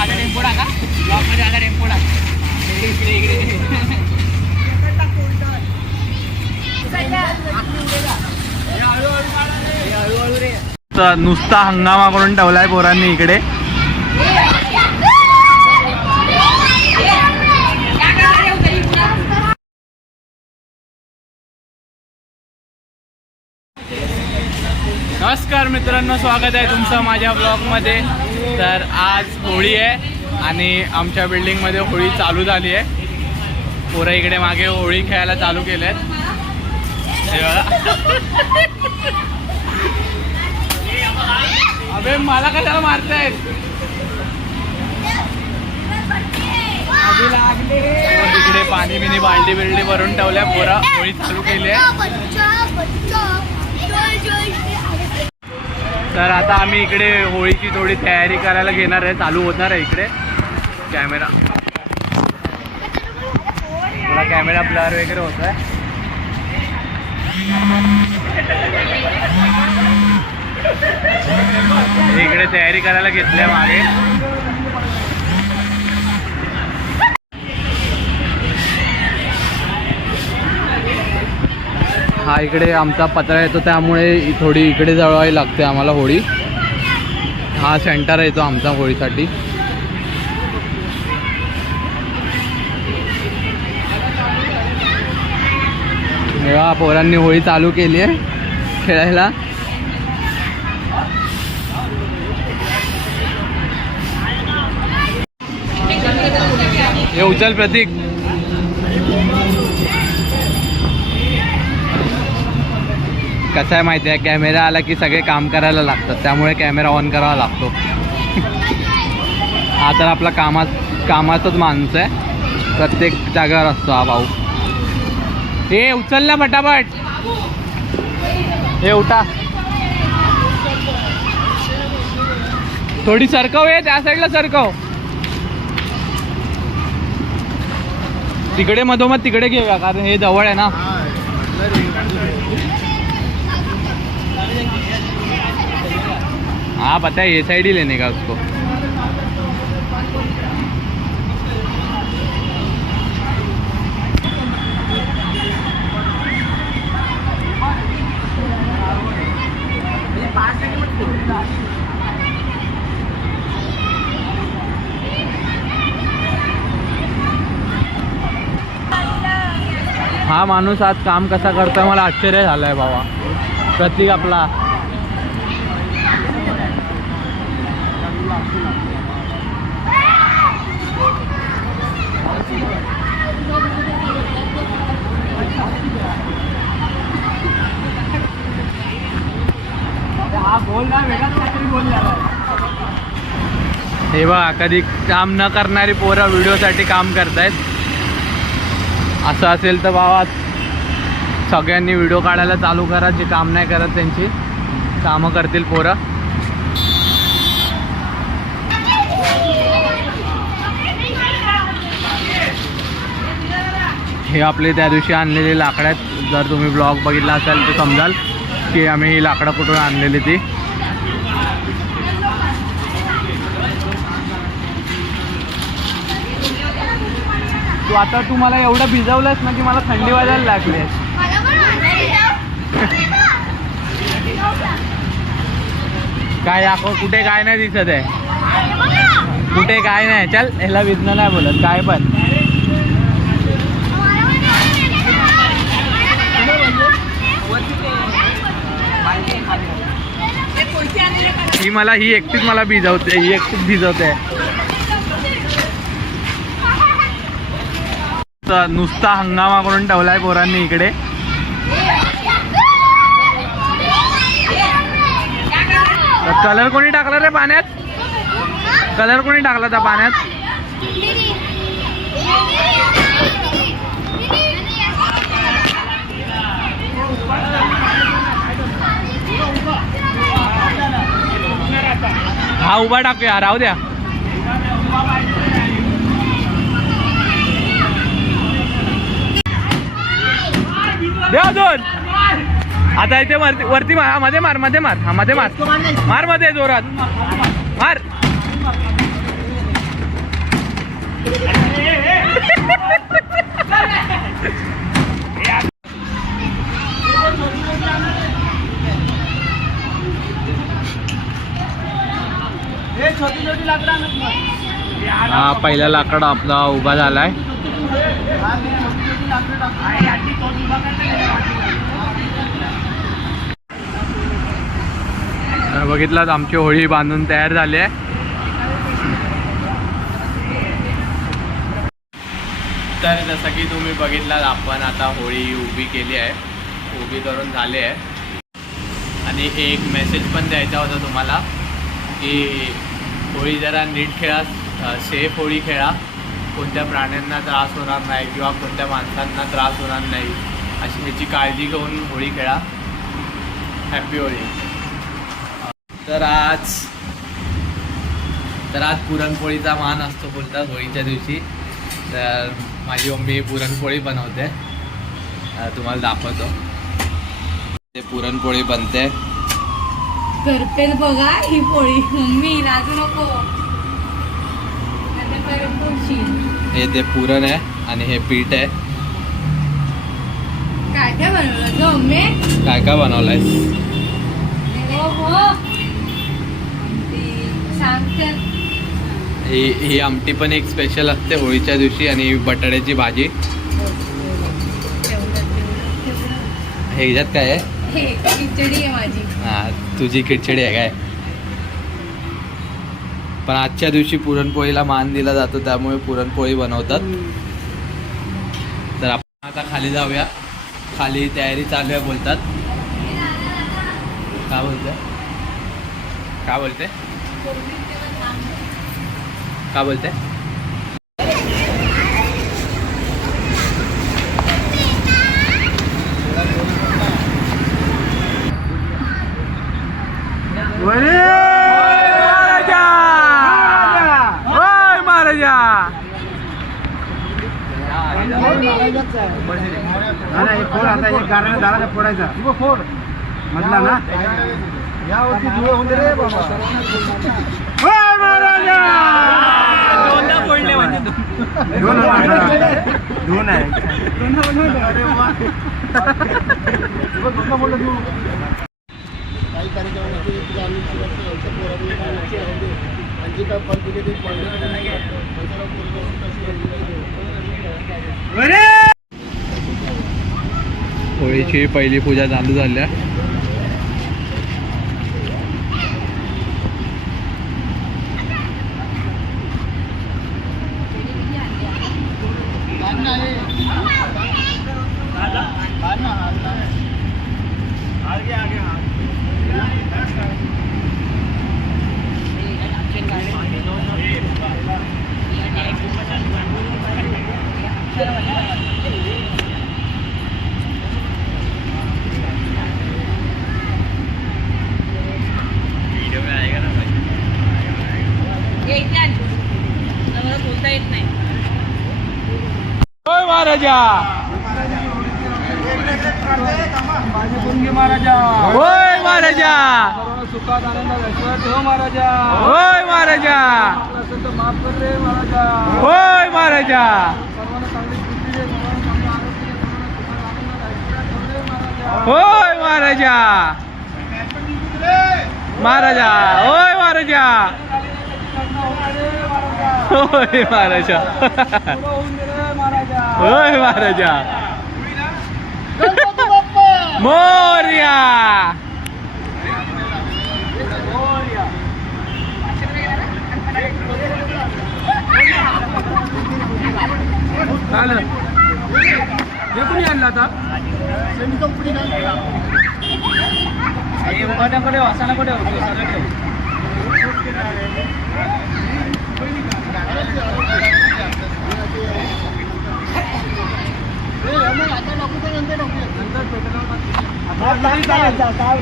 माझा टेम्पो टाका ब्लॉग मध्ये आता टेम्पो टाका इकडे इकडे नुसता हंगामा करून ठेवलाय पोरांनी इकडे. नमस्कार मित्रांनो, स्वागत आहे तुमचं माझ्या ब्लॉगमध्ये. तर आज होळी आहे आणि आमच्या बिल्डिंगमध्ये होळी चालू झाली आहे. पोरं इकडे मागे होळी खेळायला चालू केले आहेत. अबे मला कशाला मारतायत? इकडे पाणी बिनी बाल्टी बिल्डी भरून ठेवल्या. पोरं होळी चालू केली आहे. तर आता आम्ही इकडे होळीची थोडी तयारी करायला घेणार आहे. चालू होणार आहे इकडे कॅमेरा. थोडा कॅमेरा ब्लर वगैरे होत आहे. इकडे तयारी करायला घेतल्या मागे. हा इकडे आमचा पत्रा येतो त्यामुळे थोडी इकडे जळवावी लागते आम्हाला होळी. हा सेंटर येतो आमचा होळीसाठी. तेव्हा पोरांनी होळी चालू केली आहे खेळायला. हे उचल प्रतीक. कसं आहे माहिती आहे, कॅमेरा आला की सगळे काम करायला लागतात, त्यामुळे कॅमेरा ऑन करावा लागतो. हा तर आपला कामाचाच माणूस आहे. प्रत्येक जागेवर असतो हा भाऊ. हे उचल ना फटाफट. हे उठा. थोडी सरकव. आहे त्या साईडला सरकव. तिकडे मधोमध तिकडे घेऊया कारण हे जवळ आहे ना. हाँ पता है, ये साइड ही लेने का उसको. हा माणूस आज काम कसा करतोय मला आश्चर्य झालंय बाबा. प्रतीक आपला. हे बघा, कधी काम न करणारी पोरं व्हिडिओसाठी काम करतायत. असं असेल तर बाबा सगळ्यांनी व्हिडिओ काढायला चालू करा. जे काम नाही करत त्यांची कामं करतील पोरं. हे आपले त्या दिवशी आणलेले लाकडं आहेत. जर तुम्ही ब्लॉग बघितला असाल तर समजाल की आम्ही ही लाकडं कुठून आणलेली ती. तू आता तू मला एवढं भिजवलंस ना की मला थंडी वाजायला लागली. काय दाखव. कुठे काय नाही दिसत आहे. कुठे काय नाही. चल ह्याला भिजणं नाही बोलत काय पण. ही एकटीच मला भिजवते. ही एकटीच भिजवते. नुसता हंगामा करून ठेवलाय पोरांनी इकडे. कलर कोणी टाकला रे पाण्यात? कलर कोणी टाकला त्या पाण्यात? हा उभा टाकूया. राहू द्या. द्या दोन. आता इथे वरती मार. मध्ये मार. मध्ये मार. हा मध्ये मार. मार मध्ये जोरात मार. हा पहिला लाकड आपला उभा झालाय. बघितलात आमची होळी बांधून तयार झाली आहे. तर जसं की तुम्ही बघितलात आपण आता होळी उभी केली आहे, उभी करून झाली आहे. आणि एक मेसेज पण द्यायचा होता तुम्हाला की होळी जरा नीट खेळा, सेफ होळी खेळा, कोणत्या प्राण्यांना त्रास होणार नाही किंवा कोणत्या माणसांना त्रास होणार नाही अशी ह्याची काळजी घेऊन होळी खेळा. हॅपी होळी. तर आज पुरणपोळीचा मान असतो बोलतात होळीच्या दिवशी. तर माझी मम्मी पुरणपोळी बनवते, तुम्हाला दाखवतो. ते पुरणपोळी बनते. करते बघा ही पोळी. मम्मी लाजू नको. हे ते पुरण आहे आणि हे पीठ आहे. काय काय बनवलं ग मम्मी? काय काय बनवलंय? हो सांगते. ही आमटी पण एक स्पेशल असते होळीच्या दिवशी. आणि बटाट्याची भाजी. हे ह्याच्यात काय आहे? हे खिचडी आहे माझी. हा तुझी खिचडी आहे काय? पण आजच्या दिवशी पुरणपोळीला मान दिला जातो त्यामुळे पुरणपोळी बनवतात. तर आपण आता खाली जाऊया. खाली तयारी चालू आहे बोलतात. काय बोलते? काय बोलते? काय बोलते? फोडायचा फोड म्हटला ना. दोन आहे. होळीची पहिली पूजा चालू झाली आहे. बोलता येत नाही. महाराजा महाराजा होय महाराजा सुखात आनंद ऐश्वर्यात ठेव महाराजा. होय महाराजा असेल तर माफ कर रे महाराजा. होय महाराजा सर्वांना चांगली बुद्धी दे, सर्वांना चांगला आरोग्य दे, सर्वांना आनंदात ऐश्वर्यात ठेव रे महाराजा. होय महाराजा. महाराजा होय महाराजा. होय महाराजा. होय महाराजा. मोरया. चालेल. हे कुणी आणलं आता? उभाट्याकडे वासनाकडे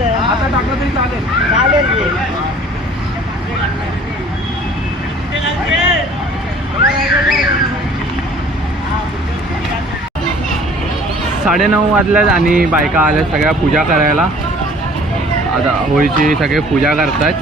आता टाकलं तरी चालेल. चालेल 9:30 वाजल्यात आणि बायका आल्या सगळ्या पूजा करायला. आता होळीची सगळे पूजा करतात.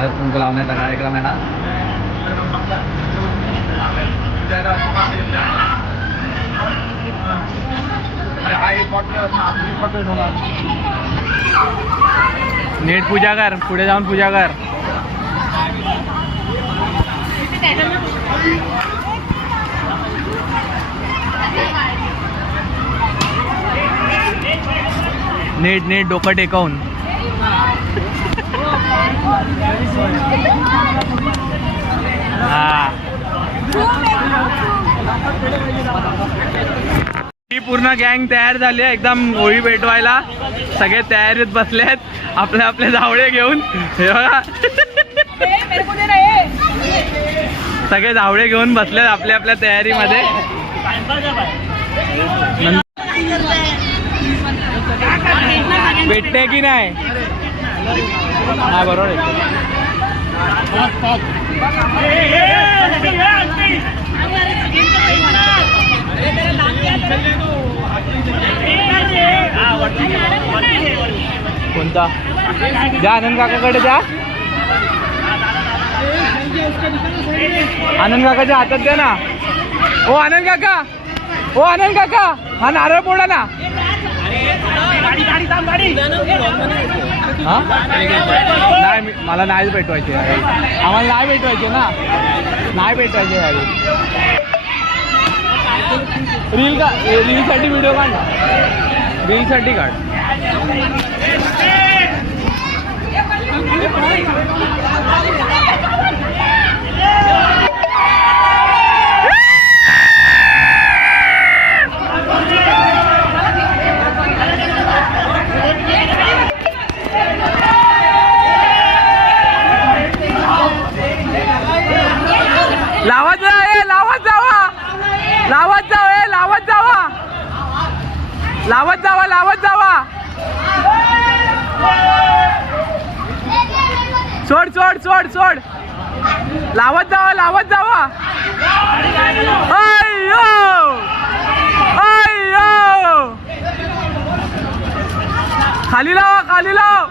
हळद कुंकू लावण्याचा कार्यक्रम आहे ना. नीट पूजा कर, पुढे जाऊन पूजा कर. नीट नीट डोकं टेकवून. हा ही पूर्ण गँग तयार झाली आहे एकदम होळी पेटवायला. सगळे तयारीत बसले आहेत आपले आपले जावळे घेऊन. हे बघा सगळे जावळे घेऊन बसलेत आपल्या आपल्या तयारीमध्ये. भेटते की नाही? हा बरोबर आहे. कोणता द्या? आनंद काकाकडे द्या. आनंद काकाच्या हातात द्या ना. ओ आनंद काका, ओ आनंद काका, हा नारळ फोडा ना. हा नाही मला नाही भेटवायचे, आम्हाला नाही भेटवायचे ना, नाही भेटवायचे यावेळी. रील का? रीलसाठी व्हिडिओ काढ ना, रीलसाठी काढ. लावत जा, लावत जावा, लावत जावा, लावत जावा, लावत जावा, लावत जावा. सोड सोड सोड सोड. लावत जावा, लावत जावा. अय्यो अय्यो, खाली लावा, खाली लाव.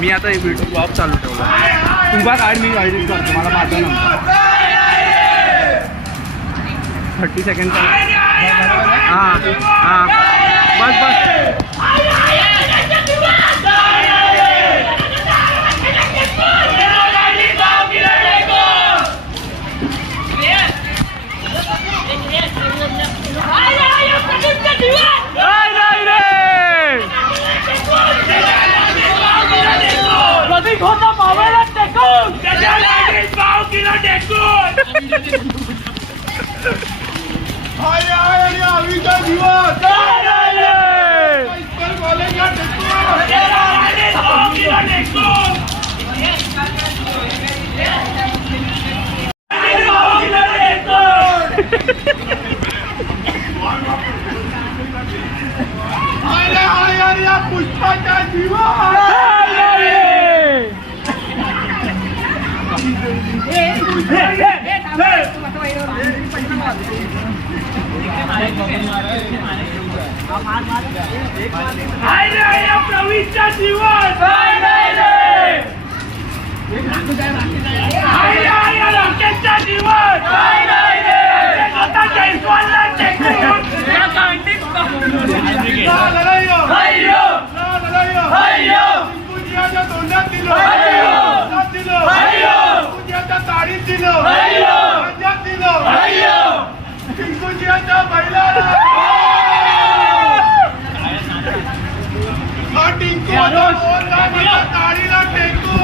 मी आता ब्लॉग चालू ठेवला. तुझा काढ, मी एडिट करतो. मला पाठव ना 30 सेकंड. हां हां बस बस. पुष्पाचा जीवन प्रवीणचा जीवन राकेशचा जीवन तोंडात दिलं, ताळीत दिलं, पंजाब दिलं, टिंकुजीच्या बैलाला टिंकू ताळीला टेकू.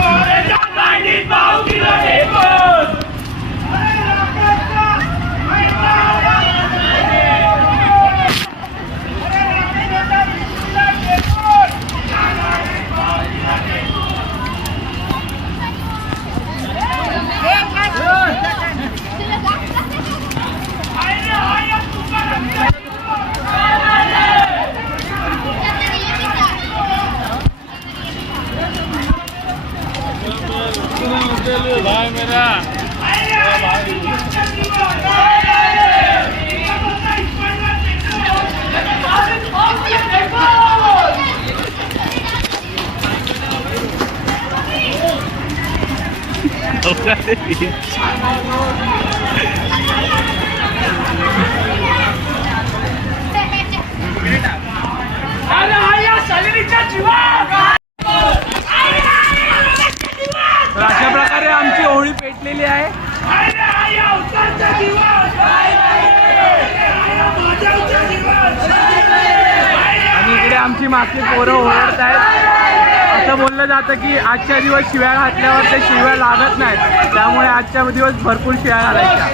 तर अशा प्रकारे आमची होळी पेटलेली आहे. आणि इकडे आमची मागची पोरं ओरडत आहेत. असं बोललं जातं की आजच्या दिवस शिव्या घातल्यावर ते शिव्या लागत नाहीत, त्यामुळे आजच्या दिवस भरपूर शिव्या घालायच्या.